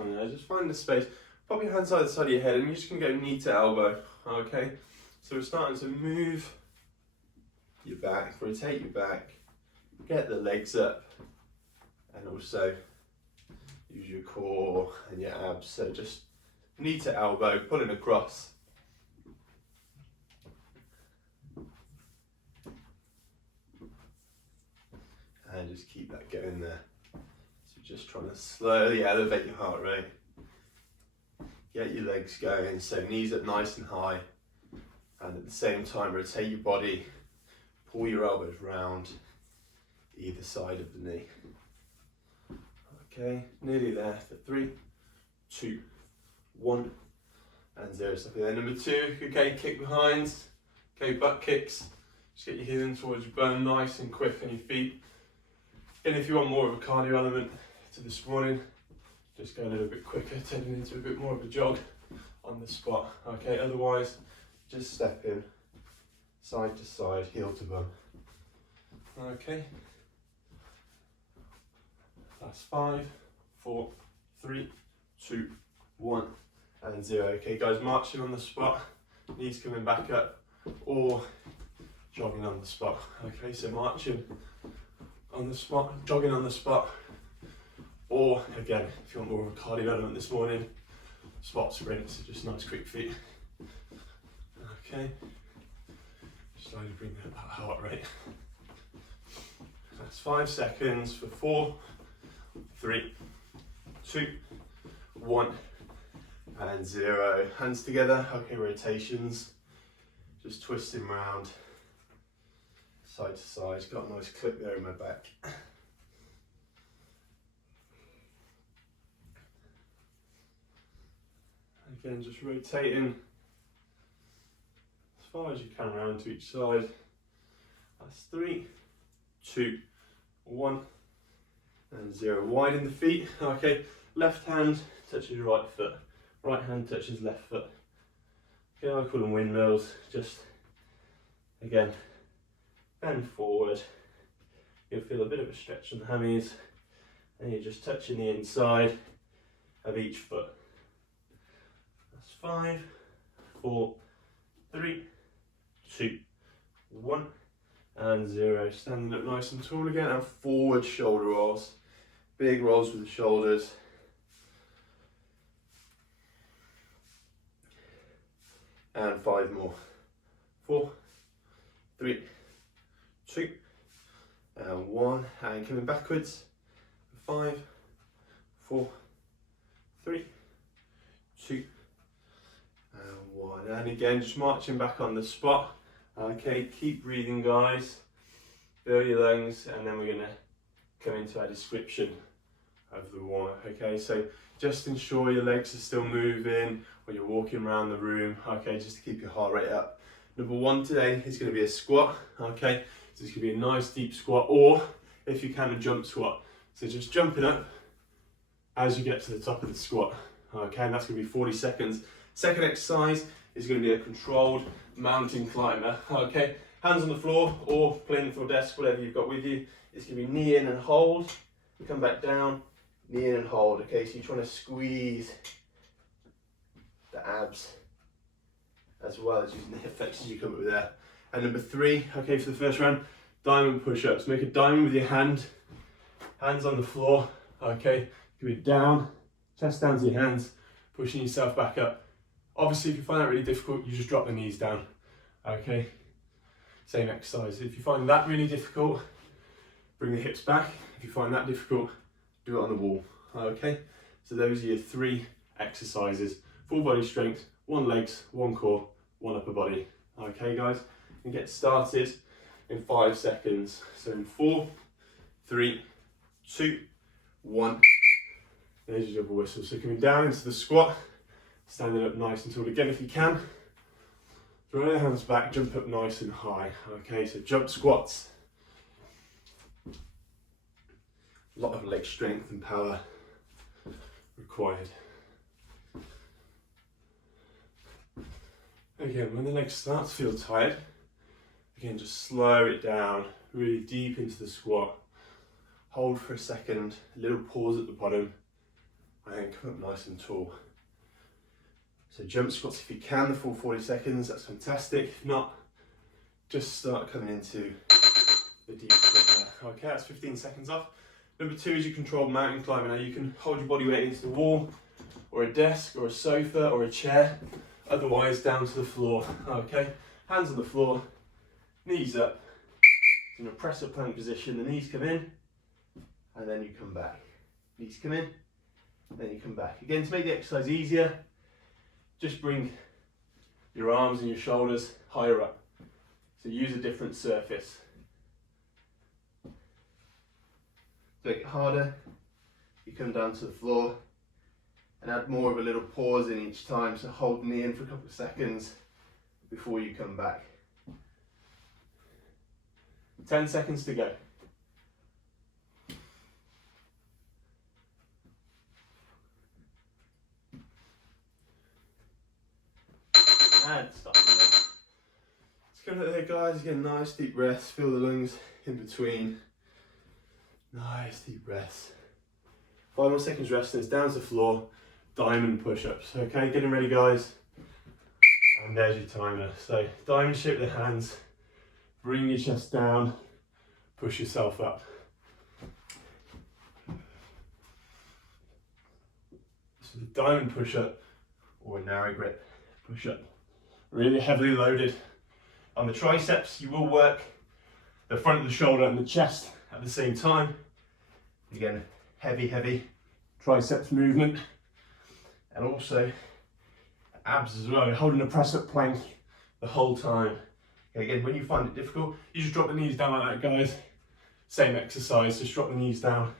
And just find the space. Pop your hands either side of your head, and you're just going to go knee to elbow. Okay, so we're starting to move your back, rotate your back, get the legs up, and also use your core and your abs. So just knee to elbow, pulling across. And just keep that going there. So just trying to slowly elevate your heart rate. Get your legs going, so knees up nice and high, and at the same time rotate your body, pull your elbows round either side of the knee. Okay, nearly there for 3, 2, 1, and 0. So then number 2, okay, kick behind, okay, butt kicks, just get your heel in towards your bum, nice and quick on your feet. And if you want more of a cardio element to this morning, just go a little bit quicker, turning into a bit more of a jog on the spot. Okay, otherwise, just step in, side to side, heel to bum. Okay. That's 5, 4, 3, 2, 1, and 0. Okay, guys, marching on the spot, knees coming back up, or jogging on the spot. Okay, so marching on the spot, jogging on the spot. Or again, if you want more of a cardio element this morning, spot sprints, just nice quick feet. Okay, slowly bring up that heart rate. That's 5 seconds for 4, 3, 2, 1, and 0. Hands together, okay, rotations. Just twisting round, side to side. Got a nice clip there in my back. Again, just rotating as far as you can around to each side. That's 3, 2, 1, and 0. Widen the feet. Okay, left hand touches right foot, right hand touches left foot. Okay, I call them windmills. Just again, bend forward. You'll feel a bit of a stretch in the hammies, and you're just touching the inside of each foot. 5, 4, 3, 2, 1, and 0. Standing up nice and tall again, and forward shoulder rolls. Big rolls with the shoulders. And 5 more. 4, 3, 2, and 1. And coming backwards. 5, 4, 3, 2, and 1. And again, just marching back on the spot. Okay, keep breathing, guys. Fill your lungs, and then we're going to come into our description of the warm-up. Okay, so just ensure your legs are still moving when you're walking around the room. Okay, just to keep your heart rate up. Number 1 today is going to be a squat. Okay, so it's going to be a nice deep squat, or if you can, a jump squat. So just jumping up as you get to the top of the squat. Okay, and that's going to be 40 seconds. Second exercise is going to be a controlled mountain climber. Okay, hands on the floor or playing floor desk, whatever you've got with you. It's going to be knee in and hold, come back down, knee in and hold. Okay, so you're trying to squeeze the abs as well as using the hip flexors you come up with there. And number 3, okay, for the first round, diamond push-ups. Make a diamond with your hands on the floor. Okay, give it down, chest down to your hands, pushing yourself back up. Obviously, if you find that really difficult, you just drop the knees down. Okay, same exercise. If you find that really difficult, bring the hips back. If you find that difficult, do it on the wall. Okay, so those are your 3 exercises. Full body strength, 1 legs, 1 core, 1 upper body. Okay, guys, and get started in 5 seconds. So in 4, 3, 2, 1. There's your double whistle. So coming down into the squat, standing up nice and tall. Again, if you can, draw your hands back, jump up nice and high. Okay, so jump squats. A lot of leg strength and power required. Again, when the legs start to feel tired, again, just slow it down, really deep into the squat. Hold for a second, a little pause at the bottom, and then come up nice and tall. So jump squats if you can, the full 40 seconds, that's fantastic. If not, just start coming into the deep squat there. Okay, that's 15 seconds off. Number 2 is your controlled mountain climber. Now you can hold your body weight into the wall, or a desk, or a sofa, or a chair, otherwise down to the floor. Okay, hands on the floor, knees up, in a press up plank position, the knees come in, and then you come back. Knees come in, then you come back. Again, to make the exercise easier, just bring your arms and your shoulders higher up. So use a different surface. To make it harder, you come down to the floor and add more of a little pause in each time. So hold the knee in for a couple of seconds before you come back. 10 seconds to go. And stop. Let's go there, guys. Again, nice deep breaths. Feel the lungs in between. Nice deep breaths. 5 more seconds resting. It's down to the floor. Diamond push-ups. Okay, getting ready, guys. And there's your timer. So diamond shape with the hands. Bring your chest down. Push yourself up. So the diamond push-up or a narrow grip push-up. Really heavily loaded on the triceps. You will work the front of the shoulder and the chest at the same time. Again, heavy triceps movement, and also abs as well. You're holding a press up plank the whole time. Okay, again, when you find it difficult, you just drop the knees down like that, guys. Same exercise, just drop the knees down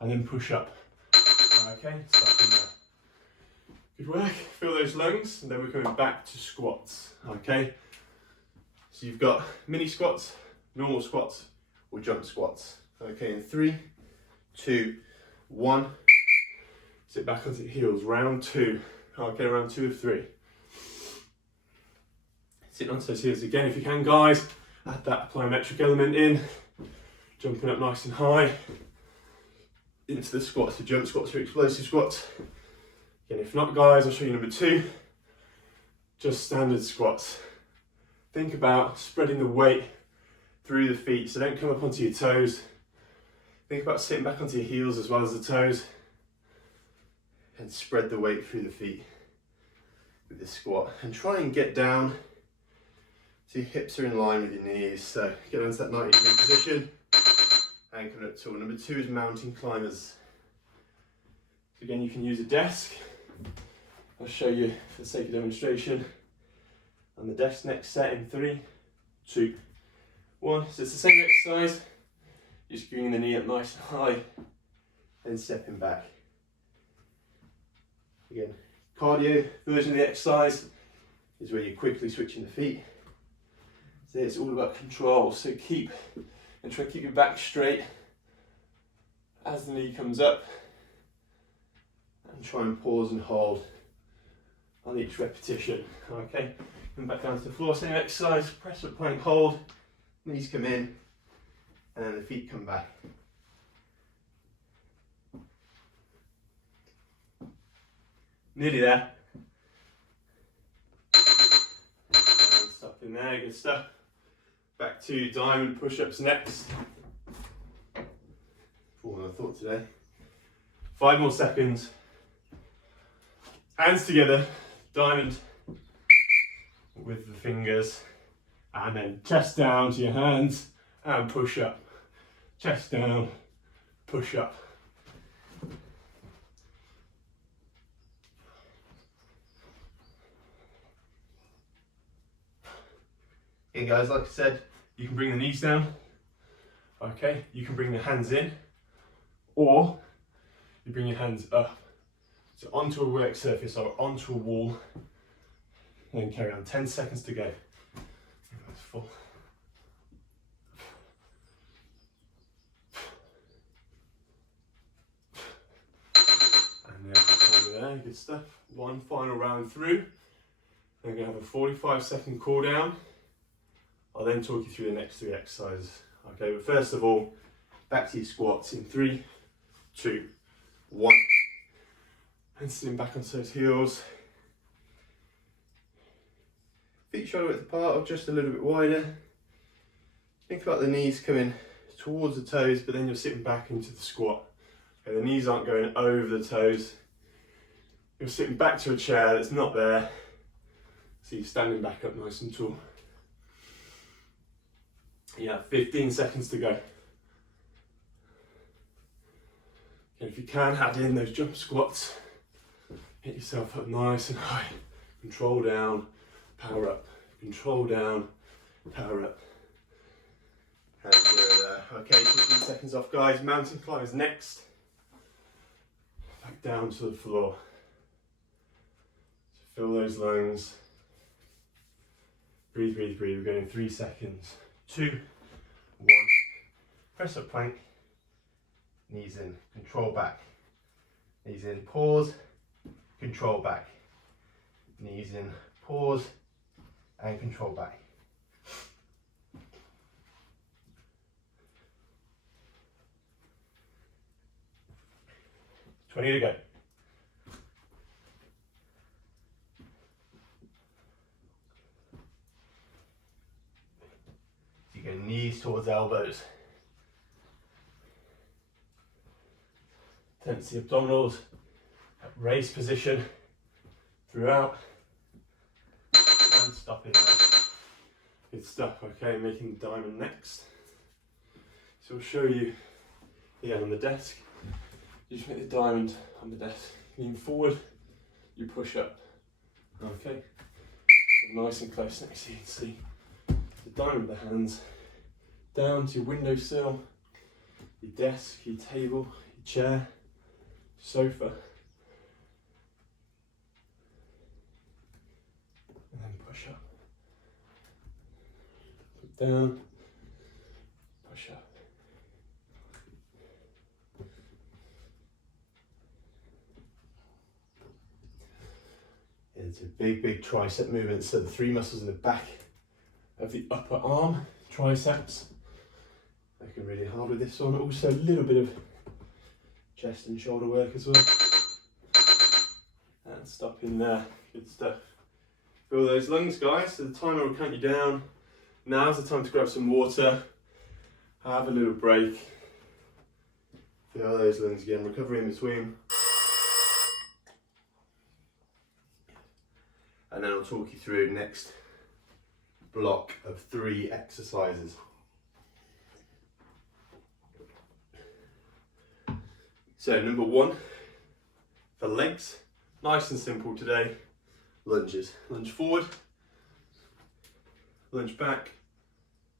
and then push up. Okay, stop in there. Good work, feel those lungs, and then we're coming back to squats, okay? So you've got mini squats, normal squats, or jump squats. Okay, in 3, 2, 1. Sit back onto your heels, round 2. Okay, round 2 of 3. Sit onto those heels again if you can, guys. Add that plyometric element in. Jumping up nice and high. Into the squats, the jump squats or explosive squats. Again, if not, guys, I'll show you number 2. Just standard squats. Think about spreading the weight through the feet, so don't come up onto your toes. Think about sitting back onto your heels as well as the toes, and spread the weight through the feet with this squat. And try and get down so your hips are in line with your knees. So get onto that 90-degree position and come up tall. Number 2 is mountain climbers. So again, you can use a desk. I'll show you for the sake of demonstration on the desk next set in 3, 2, 1. So it's the same exercise, just bringing the knee up nice and high, then stepping back. Again, cardio version of the exercise is where you're quickly switching the feet. So it's all about control, so try and keep your back straight as the knee comes up, and try and pause and hold on each repetition. Okay, come back down to the floor, same exercise, press up, plank, hold, knees come in, and then the feet come back. Nearly there. And stop in there, good stuff. Back to diamond push-ups next. More than I thought today. 5 more seconds. Hands together, diamond with the fingers, and then chest down to your hands and push up. Chest down, push up. Okay guys, like I said, you can bring the knees down, okay? You can bring the hands in, or you bring your hands up. So onto a work surface or onto a wall, and then carry on. 10 seconds to go. That's full. And there, good stuff. 1 final round through. Then we're going to have a 45-second cool down. I'll then talk you through the next 3 exercises. Okay, but first of all, back to your squats in 3, 2, 1. And sitting back onto those heels. Feet shoulder width apart or just a little bit wider. Think about the knees coming towards the toes, but then you're sitting back into the squat. Okay, the knees aren't going over the toes. You're sitting back to a chair that's not there. So you're standing back up nice and tall. Yeah, 15 seconds to go. Okay, if you can, add in those jump squats. Hit yourself up nice and high. Control down, power up. Control down, power up. And okay, 15 seconds off, guys. Mountain climbers next. Back down to the floor. So fill those lungs. Breathe, breathe, breathe. We're going in 3 seconds. 2, 1. Press up plank. Knees in. Control back. Knees in. Pause. Control back. Knees in. Pause. And control back. $20 to go. So you go knees towards elbows. Tense the abdominals at race position throughout. And stopping there. Good stuff, okay, making the diamond next. So I'll show you again on the desk. You just make the diamond on the desk. Lean forward, you push up. Okay, nice and close next to you. See the diamond with the hands down to your windowsill, your desk, your table, your chair, sofa. And then push up. Put down, push up. It's a big, big tricep movement. So the 3 muscles in the back of the upper arm, triceps. Working really hard with this one. Also a little bit of chest and shoulder work as well. And stop in there. Good stuff. Fill those lungs, guys. So the timer will count you down. Now's the time to grab some water. Have a little break. Fill those lungs again. Recover in between. And then I'll talk you through next block of 3 exercises. So number 1, for legs, nice and simple today, lunges. Lunge forward, lunge back,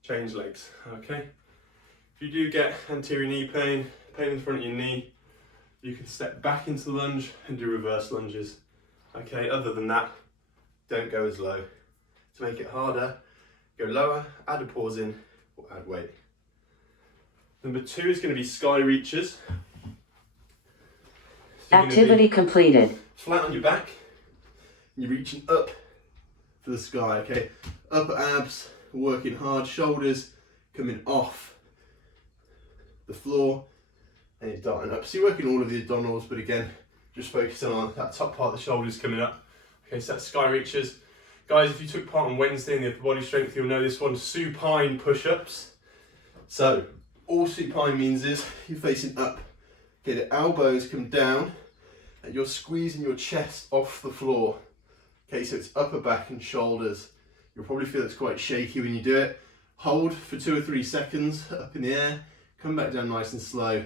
change legs, okay? If you do get anterior knee pain, pain in the front of your knee, you can step back into the lunge and do reverse lunges, okay? Other than that, don't go as low. To make it harder, go lower, add a pause in, or add weight. Number 2 is going to be sky reaches. So activity completed. Flat on your back, and you're reaching up for the sky, okay? Upper abs, working hard, shoulders coming off the floor, and you're darting up. So you're working all of the abdominals, but again, just focusing on that top part of the shoulders coming up. Okay, so that's sky reaches. Guys, if you took part on Wednesday in the upper body strength, you'll know this one, supine push-ups. So, all supine means is you're facing up. Okay, the elbows come down and you're squeezing your chest off the floor. Okay, so it's upper back and shoulders. You'll probably feel it's quite shaky when you do it. Hold for 2 or 3 seconds up in the air, come back down nice and slow,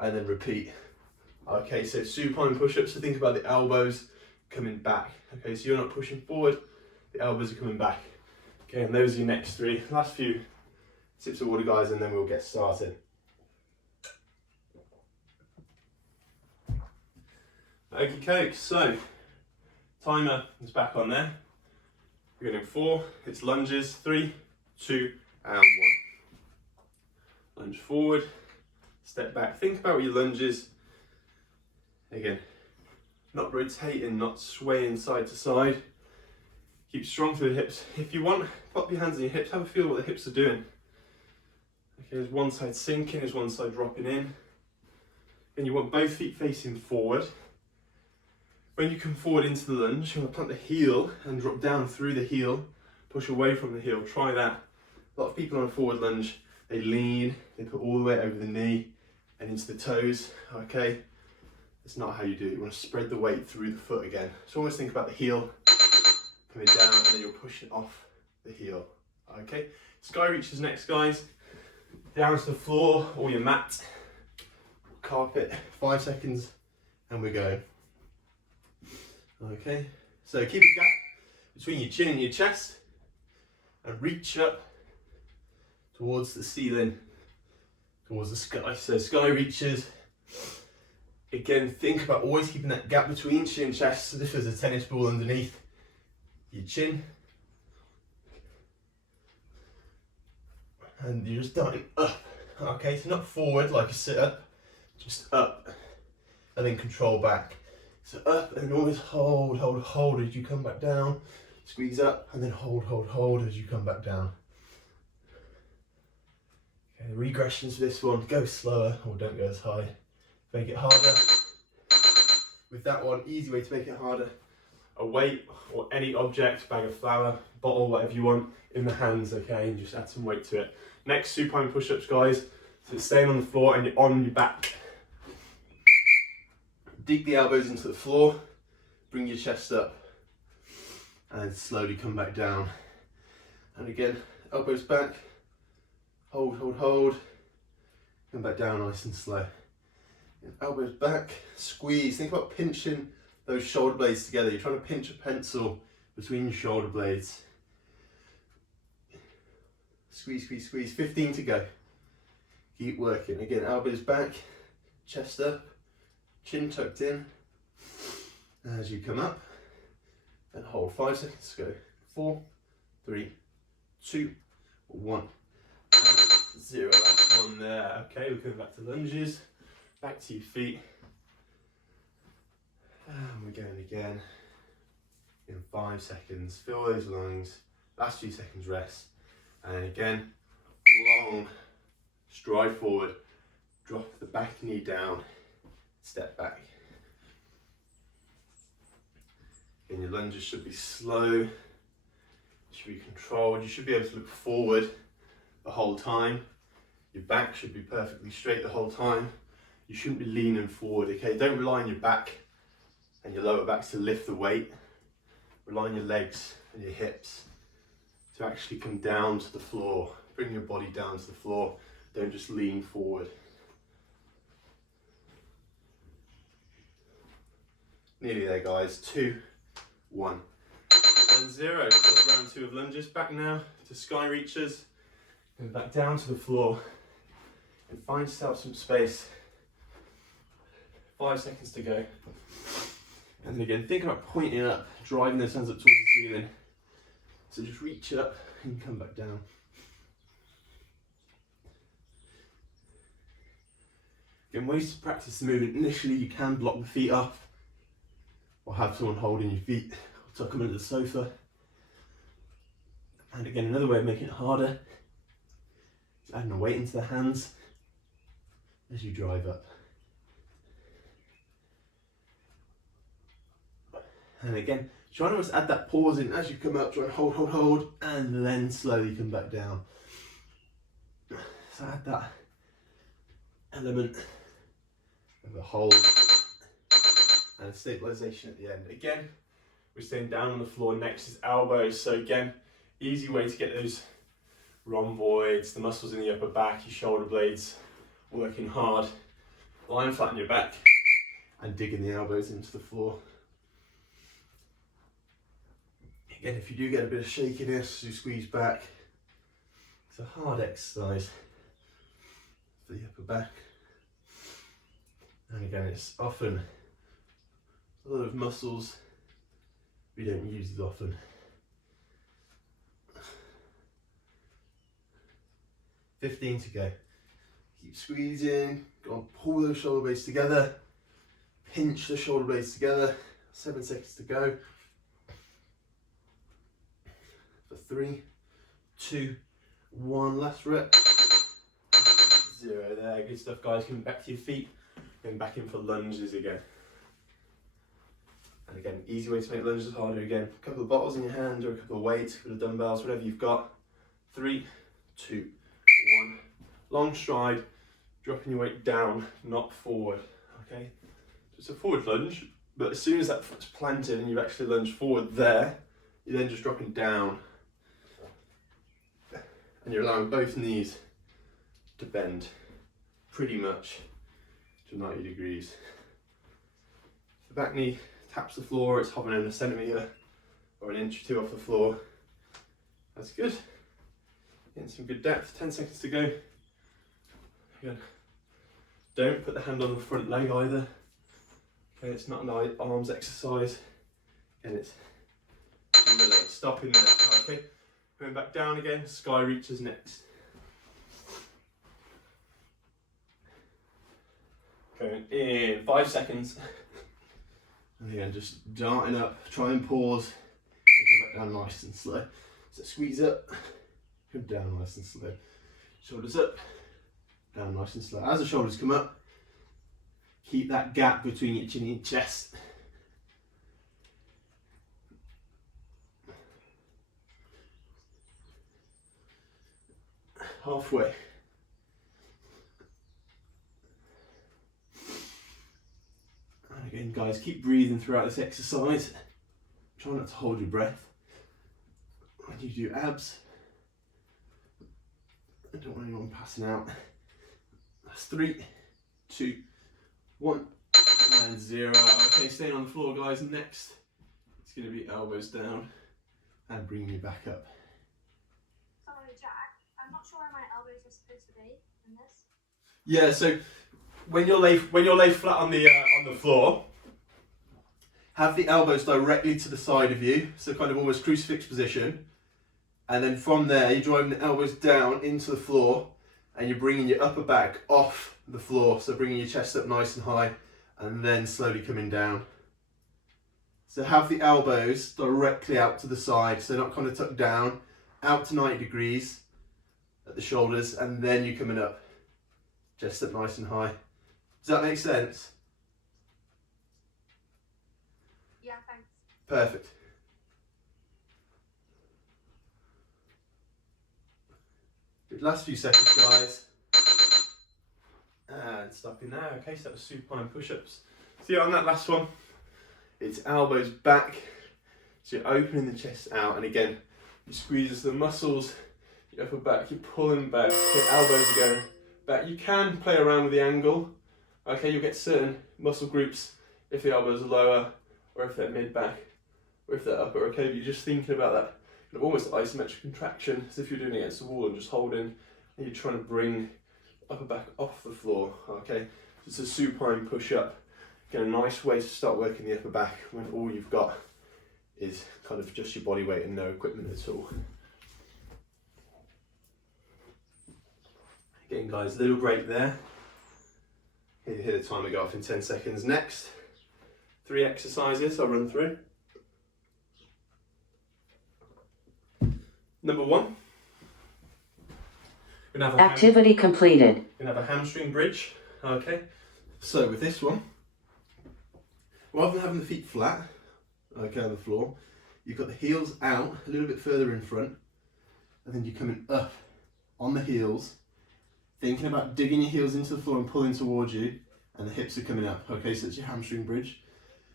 and then repeat. Okay, so supine push-ups, so think about the elbows coming back. Okay, so you're not pushing forward, the elbows are coming back. Okay, and those are your next 3. Last few sips of water, guys, and then we'll get started. Okie doke, so timer is back on there. We're going 4, it's lunges, 3, 2, and 1. Lunge forward, step back. Think about your lunges. Again, not rotating, not swaying side to side. Keep strong through the hips. If you want, pop your hands on your hips, have a feel what the hips are doing. Okay, there's one side sinking, there's one side dropping in. And you want both feet facing forward. When you come forward into the lunge, you want to plant the heel and drop down through the heel, push away from the heel. Try that. A lot of people on a forward lunge, they lean, they put all the weight over the knee and into the toes, okay? That's not how you do it. You want to spread the weight through the foot again. So always think about the heel coming down and then you're pushing off the heel, okay? Sky reaches next, guys. Down to the floor or your mat, carpet, 5 seconds, and we're going. Okay, so keep a gap between your chin and your chest and reach up towards the ceiling, towards the sky. So sky reaches. Again, think about always keeping that gap between chin and chest as if there's a tennis ball underneath your chin. And you're just darting up. Okay, so not forward like a sit up, just up and then control back. So up and always hold, hold, hold as you come back down. Squeeze up and then hold, hold, hold as you come back down. Okay, regressions for this one, go slower or don't go as high. Make it harder. With that one, easy way to make it harder. A weight or any object, bag of flour, bottle, whatever you want, in the hands, okay, and just add some weight to it. Next, supine push-ups, guys. So it's staying on the floor and you're on your back. Dig the elbows into the floor, bring your chest up, and slowly come back down. And again, elbows back, hold, hold, hold, come back down nice and slow. And elbows back, squeeze. Think about pinching those shoulder blades together. You're trying to pinch a pencil between your shoulder blades. Squeeze, squeeze, squeeze. 15 to go. Keep working. Again, elbows back, chest up, chin tucked in. As you come up, and hold. 5 seconds to go. 4, 3, 2, 1, 0. Last one there. Okay, we're coming back to lunges. Back to your feet. And we're going again. In 5 seconds. Fill those lungs. Last few seconds rest. And again, long stride forward. Drop the back knee down. Step back. And your lunges should be slow, should be controlled. You should be able to look forward the whole time. Your back should be perfectly straight the whole time. You shouldn't be leaning forward, okay? Don't rely on your back and your lower back to lift the weight. Rely on your legs and your hips to actually come down to the floor. Bring your body down to the floor. Don't just lean forward. Nearly there, guys. 2, 1, and 0. Round 2 of lunges. Back now to sky reaches. And back down to the floor. And find yourself some space. 5 seconds to go. And then again, think about pointing up, driving those hands up towards the ceiling. So just reach up and come back down. Again, ways to practice the movement. Initially, you can block the feet off, or have someone holding your feet, or tuck them into the sofa. And again, another way of making it harder is adding a weight into the hands as you drive up. And again, try to just add that pause in as you come up, try and hold, hold, hold, and then slowly come back down. So add that element of a hold and a stabilization at the end. Again, we're staying down on the floor. Next is elbows. So again, easy way to get those rhomboids, the muscles in the upper back, your shoulder blades working hard. Lying flat on your back and digging the elbows into the floor. Again, if you do get a bit of shakiness, you squeeze back. It's a hard exercise for the upper back. And again, it's often a lot of muscles we don't use as often. 15 to go. Keep squeezing, go on, pull those shoulder blades together, pinch the shoulder blades together. 7 seconds to go. For 3, 2, 1, last rep. 0 there, good stuff, guys. Coming back to your feet, going back in for lunges again. Again, easy way to make lunges harder. Again, a couple of bottles in your hand or a couple of weights, a couple of dumbbells, whatever you've got. 3, 2, 1. Long stride, dropping your weight down, not forward. Okay, it's a forward lunge, but as soon as that foot's planted and you've actually lunged forward there, you're then just dropping down. And you're allowing both knees to bend pretty much to 90 degrees. The back knee taps the floor, it's hovering a centimetre or an inch or two off the floor. That's good. Getting some good depth, 10 seconds to go. Again, don't put the hand on the front leg either. Okay, it's not an arms exercise. And it's in the leg, stopping there. Okay, going back down again, sky reaches next. Going in 5 seconds. And again, just darting up, try and pause, and come back down nice and slow. So squeeze up, come down nice and slow. Shoulders up, down nice and slow. As the shoulders come up, keep that gap between your chin and your chest. Halfway. And again, guys, keep breathing throughout this exercise. Try not to hold your breath. When you do abs, I don't want anyone passing out. That's 3, 2, 1, and 0. Okay, staying on the floor, guys. Next, it's going to be elbows down and bringing you back up. Sorry, Jack. I'm not sure where my elbows are supposed to be in this. Yeah, so when you're lay flat on the floor, have the elbows directly to the side of you, so kind of almost crucifix position. And then from there, you're driving the elbows down into the floor and you're bringing your upper back off the floor. So bringing your chest up nice and high and then slowly coming down. So have the elbows directly out to the side, so not kind of tucked down, out to 90 degrees at the shoulders, and then you're coming up, chest up nice and high. Does that make sense? Yeah, thanks. Perfect. Good, last few seconds, guys. And stopping now. Okay, so that was supine push-ups. So yeah, on that last one, it's elbows back. So you're opening the chest out, and again, you squeeze the muscles, your upper back, you're pulling back, the elbows are going back. You can play around with the angle. Okay, you'll get certain muscle groups if the elbows are lower, or if they're mid-back, or if they're upper. Okay, but you're just thinking about that kind of almost isometric contraction, as if you're doing it against the wall and just holding, and you're trying to bring upper back off the floor. Okay, so it's a supine push-up. Again, a nice way to start working the upper back when all you've got is kind of just your body weight and no equipment at all. Again, guys, little break there. You hear the timer go off in 10 seconds. Next, 3 exercises I'll run through. Number 1. Activity completed. We're going to have a hamstring bridge. Okay, so with this one, rather than having the feet flat, okay, on the floor, you've got the heels out a little bit further in front, and then you're coming up on the heels, thinking about digging your heels into the floor and pulling towards you, and the hips are coming up. Okay, so it's your hamstring bridge.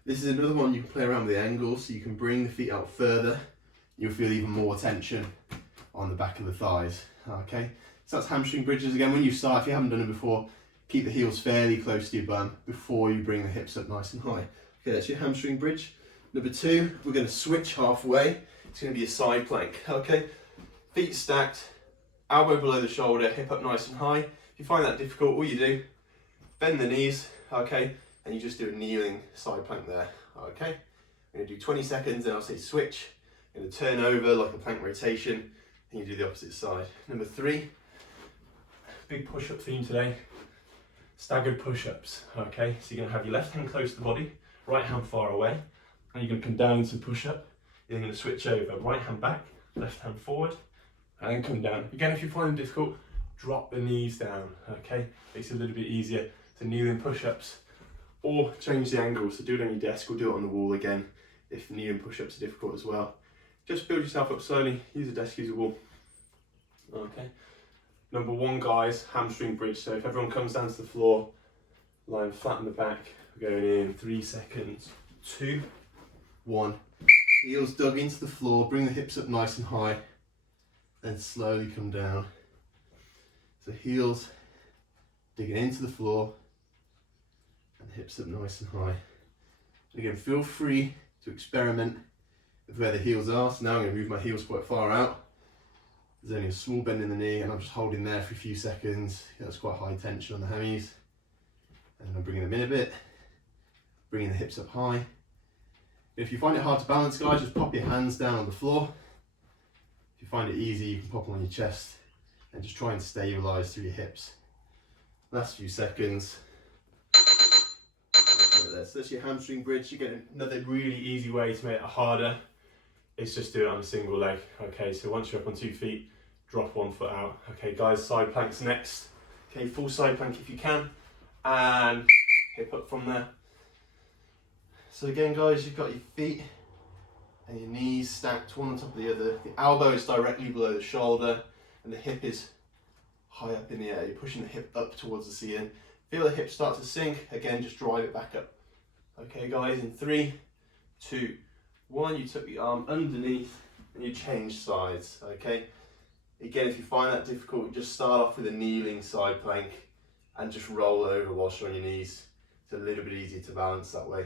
This is another one you can play around with the angle, so you can bring the feet out further. You'll feel even more tension on the back of the thighs. Okay, so that's hamstring bridges. Again, when you start, if you haven't done it before, keep the heels fairly close to your bum before you bring the hips up nice and high. Okay, that's your hamstring bridge. Number 2, we're going to switch halfway. It's going to be a side plank. Okay, feet stacked, elbow below the shoulder, hip up nice and high. If you find that difficult, all you do, bend the knees, okay, and you just do a kneeling side plank there. Okay, we're going to do 20 seconds, and I'll say switch. You're going to turn over like a plank rotation, and you do the opposite side. Number 3, big push-up theme today, staggered push-ups. Okay, so you're going to have your left hand close to the body, right hand far away, and you're going to come down into push-up. You're then going to switch over, right hand back, left hand forward, and then come down. Again, if you find it difficult, drop the knees down. Okay, makes it a little bit easier to kneel in push-ups or change the angle. So do it on your desk or do it on the wall again if kneeling push-ups are difficult as well. Just build yourself up slowly, use a desk, use a wall. Okay. Number 1, guys, hamstring bridge. So if everyone comes down to the floor, lying flat on the back, we're going in 3 seconds. 2, 1. Heels dug into the floor, bring the hips up nice and high, then slowly come down. So heels digging into the floor and hips up nice and high. And again, feel free to experiment with where the heels are. So now I'm going to move my heels quite far out. There's only a small bend in the knee and I'm just holding there for a few seconds. That's quite high tension on the hammies. And then I'm bringing them in a bit, bringing the hips up high. If you find it hard to balance, guys, just pop your hands down on the floor. If you find it easy, you can pop them on your chest and just try and stabilise through your hips. Last few seconds. So that's your hamstring bridge. You get another really easy way to make it harder. It's just do it on a single leg. Okay, so once you're up on 2 feet, drop 1 foot out. Okay, guys, side planks next. Okay, full side plank if you can, and hip up from there. So again, guys, you've got your feet and your knees stacked one on top of the other. The elbow is directly below the shoulder and the hip is high up in the air. You're pushing the hip up towards the ceiling. Feel the hip start to sink. Again, just drive it back up. Okay, guys, in 3, 2, 1, you took the arm underneath and you change sides. Okay, again, if you find that difficult, just start off with a kneeling side plank and just roll over whilst you're on your knees. It's a little bit easier to balance that way.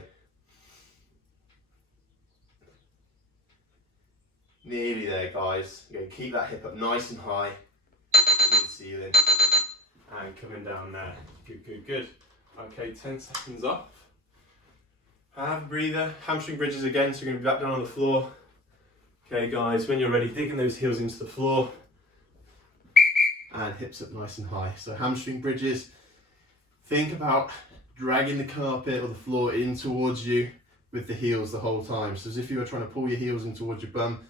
Nearly there, guys. You're going to keep that hip up nice and high to the ceiling and coming down there. Good, good, good. Okay, 10 seconds off. Have a breather. Hamstring bridges again, so you're going to be back down on the floor. Okay, guys, when you're ready, digging those heels into the floor and hips up nice and high. So hamstring bridges, think about dragging the carpet or the floor in towards you with the heels the whole time. So as if you were trying to pull your heels in towards your bum,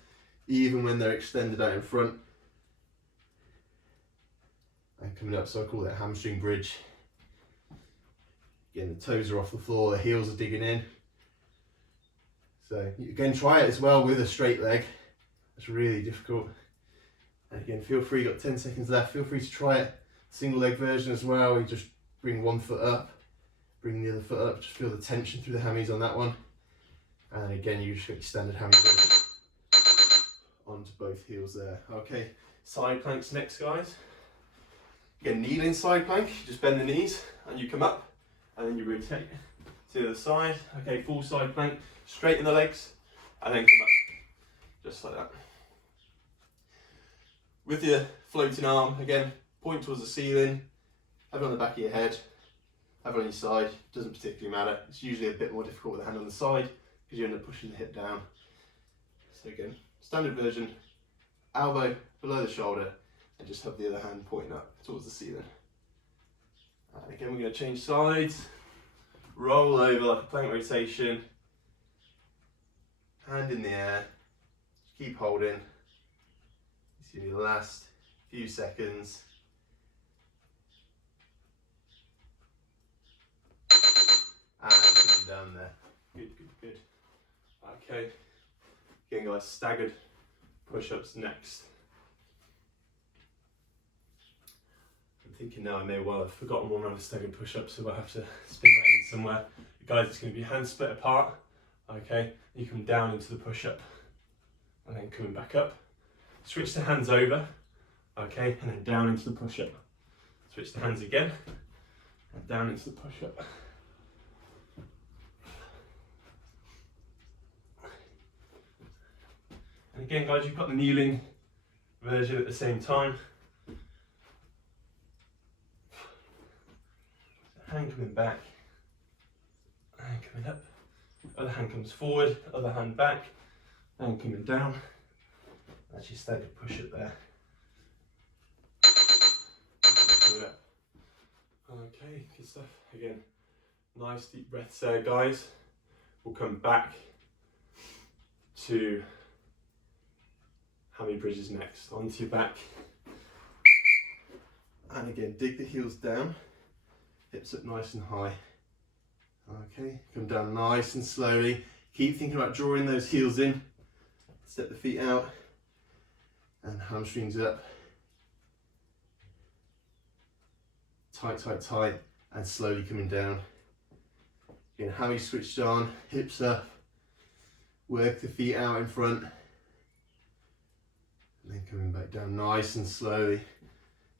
even when they're extended out in front. And coming up, so I call it a hamstring bridge. Again, the toes are off the floor, the heels are digging in. So again, try it as well with a straight leg. It's really difficult. And again, feel free, you've got 10 seconds left, feel free to try it. Single leg version as well, you just bring 1 foot up, bring the other foot up, just feel the tension through the hammies on that one. And again, you just get your standard hammy onto both heels there. Okay, side planks next, guys. Again, kneeling side plank, you just bend the knees and you come up and then you rotate to the other side. Okay, full side plank, straighten the legs and then come up, just like that. With your floating arm, again, point towards the ceiling, have it on the back of your head, have it on your side, doesn't particularly matter. It's usually a bit more difficult with the hand on the side because you end up pushing the hip down. So again, standard version, elbow below the shoulder and just have the other hand pointing up towards the ceiling. And again, we're going to change sides, roll over like a plank rotation, hand in the air, just keep holding. It's going to be the last few seconds. And come down there. Good, good, good. Okay. Again, guys, staggered push-ups next. I'm thinking now I may well have forgotten one round of staggered push-ups, so I'll have to spin that in somewhere. Guys, it's going to be hands split apart. Okay, you come down into the push-up and then coming back up. Switch the hands over, okay, and then down into the push-up. Switch the hands again and down into the push-up. And again, guys, you've got the kneeling version at the same time. So hand coming back, hand coming up, other hand comes forward, other hand back, and coming down. That's your staggered push-up there. Okay, good stuff. Again, nice deep breaths there, guys. We'll come back to hammy bridges next. Onto your back. And again, dig the heels down, hips up nice and high. Okay, come down nice and slowly. Keep thinking about drawing those heels in. Step the feet out and hamstrings up. Tight, tight, tight, and slowly coming down. Again, hammy switched on, hips up. Work the feet out in front. And then coming back down nice and slowly.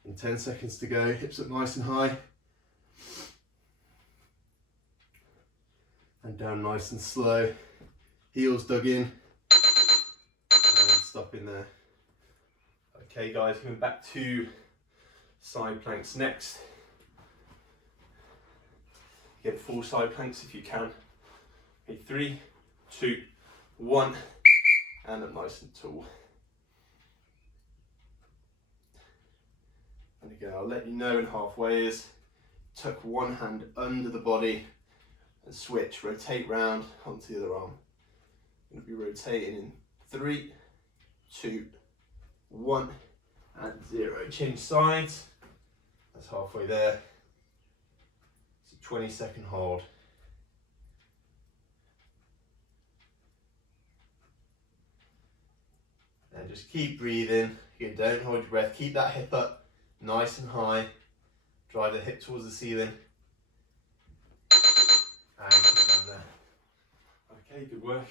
In 10 seconds to go, hips up nice and high. And down nice and slow. Heels dug in. And stopping there. Okay guys, coming back to side planks next. Get full side planks if you can. Okay, 3, 2, 1, and up nice and tall. And again, I'll let you know in halfway is tuck one hand under the body and switch, rotate round onto the other arm. You're going to be rotating in 3, 2, 1, and 0. Change sides. That's halfway there. It's a 20-second hold. And just keep breathing. Again, don't hold your breath. Keep that hip up nice and high. Drive the hip towards the ceiling. And come down there. Okay, good work.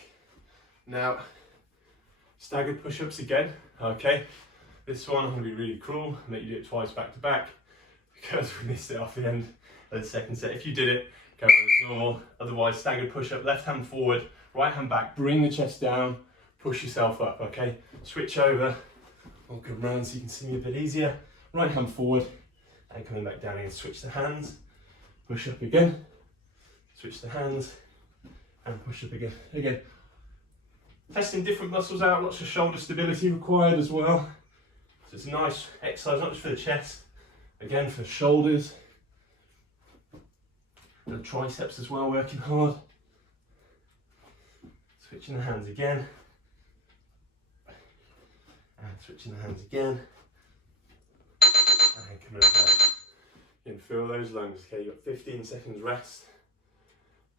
Now, staggered push-ups again. Okay, this one I'm going to be really cruel. Make you do it twice back to back because we missed it off the end of the second set. If you did it, go on as normal. Otherwise, staggered push-up, left hand forward, right hand back. Bring the chest down. Push yourself up, okay? Switch over. I'll come round so you can see me a bit easier. Right hand forward and coming back down again. Switch the hands, push up again. Switch the hands and push up again. Again, testing different muscles out, lots of shoulder stability required as well. So it's a nice exercise, not just for the chest, again for shoulders. The triceps as well, working hard. Switching the hands again. And switching the hands again. And coming up there. You can feel those lungs, okay? You've got 15 seconds rest.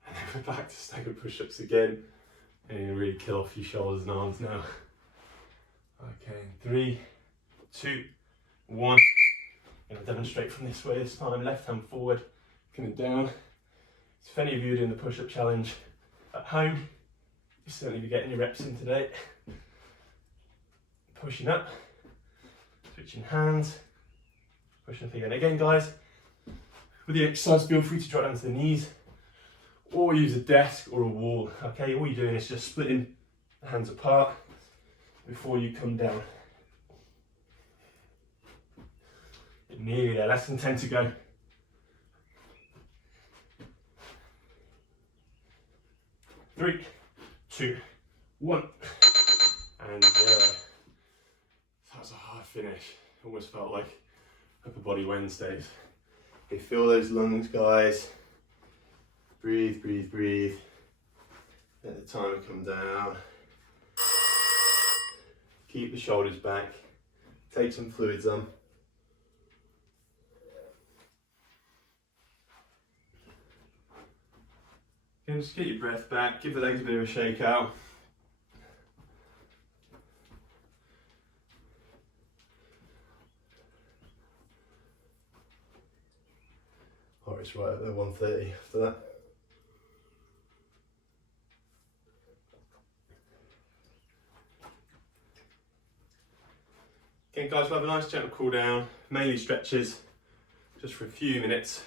And then we're back to staggered push-ups again. And you're gonna really kill off your shoulders and arms now. Okay, 3, 2, 1. I'm gonna demonstrate from this way this time. Left hand forward, coming down. So if any of you are doing the push-up challenge at home, you'll certainly be getting your reps in today. Pushing up, switching hands, pushing up again. Again guys, with the exercise feel free to drop down to the knees or use a desk or a wall, okay? All you're doing is just splitting the hands apart before you come down. You're nearly there, less than 10 to go. Three, 2, 1, and 0. That was a hard finish. Almost felt like upper body Wednesdays. Okay, feel those lungs, guys. Breathe, breathe, breathe. Let the timer come down. Keep the shoulders back. Take some fluids on. And just get your breath back. Give the legs a bit of a shake out. Oh, it's right at the 1:30 after that. Okay guys, we'll have a nice gentle cool down, mainly stretches, just for a few minutes.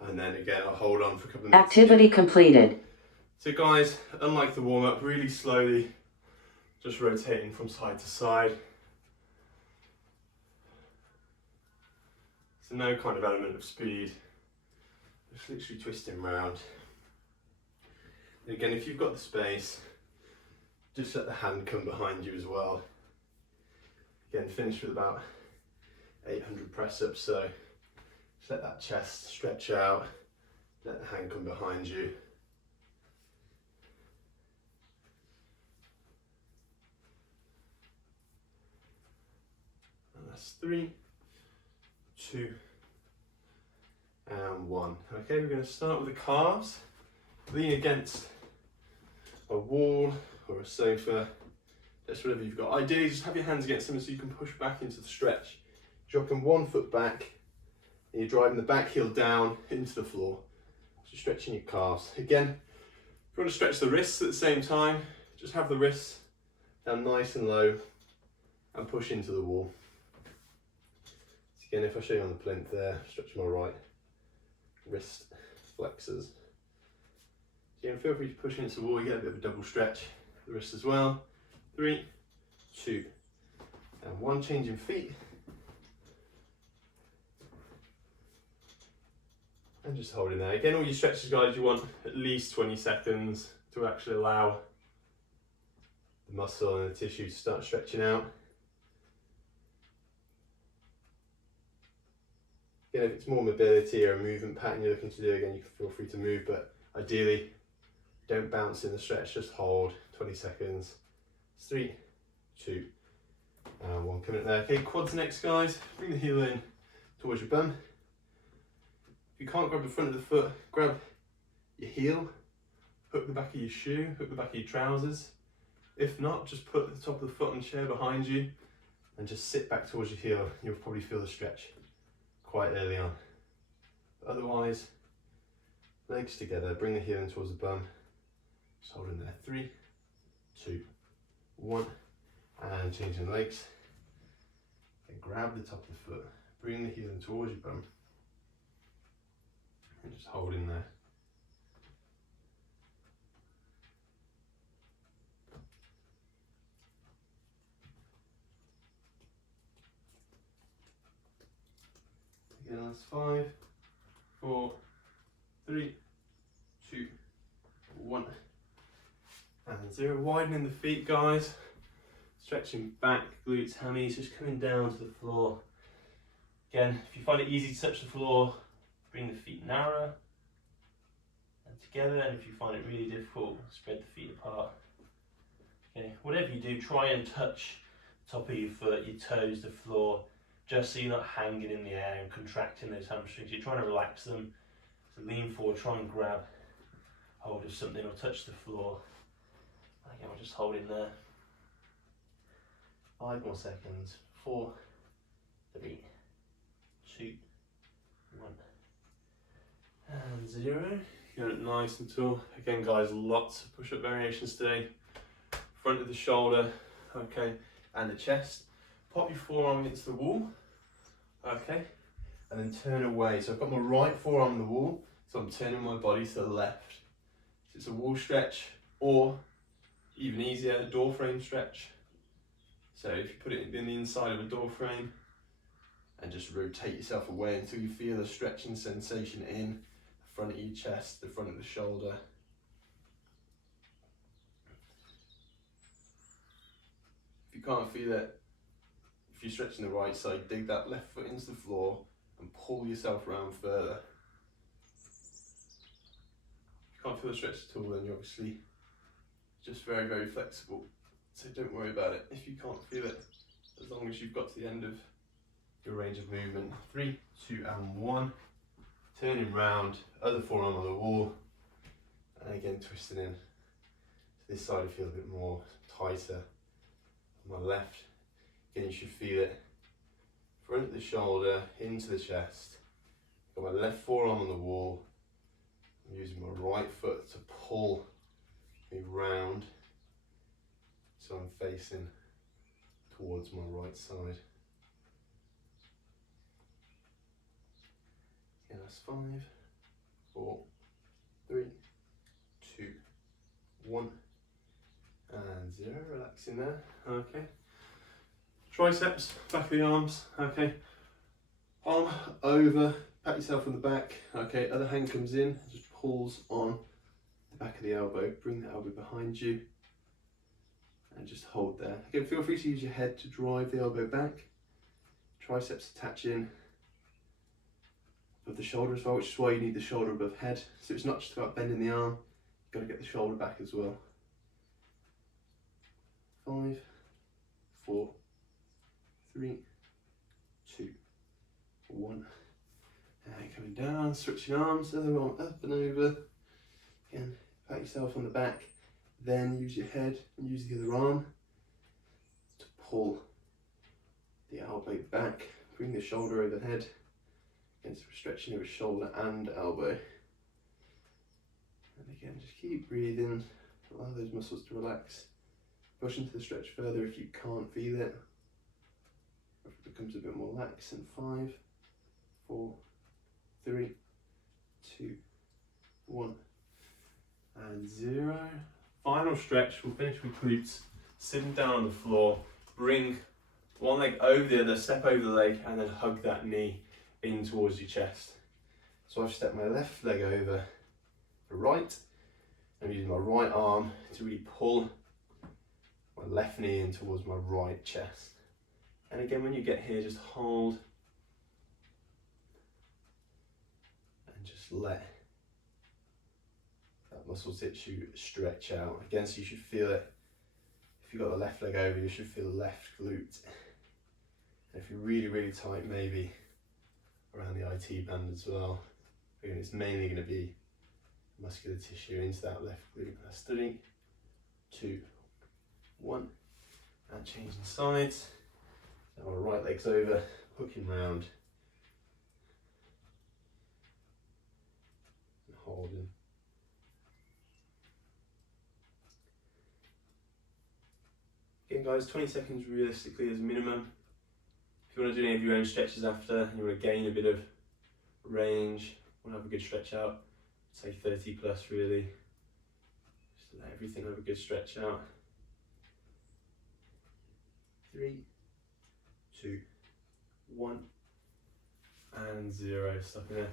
And then again, I'll hold on for a couple of minutes. Activity completed. So guys, unlike the warm up, really slowly, just rotating from side to side. So no kind of element of speed, just literally twisting around. And again, if you've got the space, just let the hand come behind you as well. Again, finish with about 800 press ups, so just let that chest stretch out, let the hand come behind you. And that's 3, 2, and 1. Okay, we're going to start with the calves. Lean against a wall or a sofa, just whatever you've got. Ideally, just have your hands against them so you can push back into the stretch. Dropping one foot back, and you're driving the back heel down into the floor. So stretching your calves. Again, if you want to stretch the wrists at the same time, just have the wrists down nice and low and push into the wall. So again, if I show you on the plinth there, stretch my right wrist flexors. So again, feel free to push into the wall, you get a bit of a double stretch. The wrist as well. 3, 2, and 1. Changing feet. And just holding there. Again, all your stretches, guys, you want at least 20 seconds to actually allow the muscle and the tissue to start stretching out. Again, if it's more mobility or a movement pattern you're looking to do, again, you can feel free to move, but ideally, don't bounce in the stretch, just hold 20 seconds. 3, 2, and 1. Coming up there. Okay, quads next, guys. Bring the heel in towards your bum. If you can't grab the front of the foot, grab your heel, hook the back of your shoe, hook the back of your trousers. If not, just put the top of the foot on the chair behind you and just sit back towards your heel. You'll probably feel the stretch quite early on. But otherwise, legs together, bring the heel in towards the bum. Just hold in there. 3, 2, 1, and changing the legs. And grab the top of the foot, bring the heel in towards your bum, and just hold in there. Again, that's 5, 4, 3, 2, 1. And 0. Widening the feet, guys. Stretching back, glutes, hammies, just coming down to the floor. Again, if you find it easy to touch the floor, bring the feet narrower and together. And if you find it really difficult, spread the feet apart. Okay, whatever you do, try and touch the top of your foot, your toes, the floor, just so you're not hanging in the air and contracting those hamstrings. You're trying to relax them. So lean forward, try and grab hold of something or touch the floor. Again, we'll just hold in there. 5 more seconds. 4, 3, 2, 1. And 0. Get it nice and tall. Again, guys, lots of push-up variations today. Front of the shoulder, okay, and the chest. Pop your forearm against the wall, okay, and then turn away. So I've got my right forearm on the wall, so I'm turning my body to the left. So it's a wall stretch, or even easier, a door frame stretch. So if you put it in the inside of a door frame and just rotate yourself away until you feel a stretching sensation in the front of your chest, the front of the shoulder. If you can't feel it, if you're stretching the right side, dig that left foot into the floor and pull yourself around further. If you can't feel the stretch at all, then you're obviously just very, very flexible. So don't worry about it if you can't feel it, as long as you've got to the end of your range of movement. 3, 2, and 1. Turning round, other forearm on the wall, and again twisting in. So this side I feel a bit more tighter. On my left, again you should feel it. Front of the shoulder, into the chest. Got my left forearm on the wall. I'm using my right foot to pull me round, so I'm facing towards my right side. Yeah, that's 5, 4, 3, 2, 1, and 0. Relaxing there. Okay. Triceps, back of the arms. Okay. Palm over, pat yourself on the back. Okay. Other hand comes in, just pulls on the back of the elbow. Bring the elbow behind you. And just hold there. Again, feel free to use your head to drive the elbow back. Triceps attach in above the shoulder as well, which is why you need the shoulder above head. So it's not just about bending the arm, you've got to get the shoulder back as well. 5, 4, 3, 2, 1. And coming down, switching arms, other arm up and over. Again, pat yourself on the back, then use your head and use the other arm to pull the elbow back, bring the shoulder overhead. Again, so we're stretching over shoulder and elbow. And again, just keep breathing, allow those muscles to relax. Push into the stretch further if you can't feel it, or if it becomes a bit more lax. And 5, 4, 3, 2, 1, and 0. Final stretch, we'll finish with glutes. Sitting down on the floor, bring one leg over the other, step over the leg, and then hug that knee in towards your chest. So I've stepped my left leg over the right. I'm using my right arm to really pull my left knee in towards my right chest. And again, when you get here, just hold and just let that muscle tissue stretch out. Again, so you should feel it. If you've got the left leg over, you should feel the left glute. And if you're really, really tight, maybe around the IT band as well. Again, it's mainly going to be muscular tissue into that left glute. That's 3, 2, 1, and changing sides. Now our right leg's over, hooking round, and holding. Again guys, 20 seconds realistically as minimum. If you want to do any of your own stretches after, and you want to gain a bit of range, want to have a good stretch out, say 30 plus really. Just let everything have a good stretch out. 3, 2, 1, and 0. Stop in there.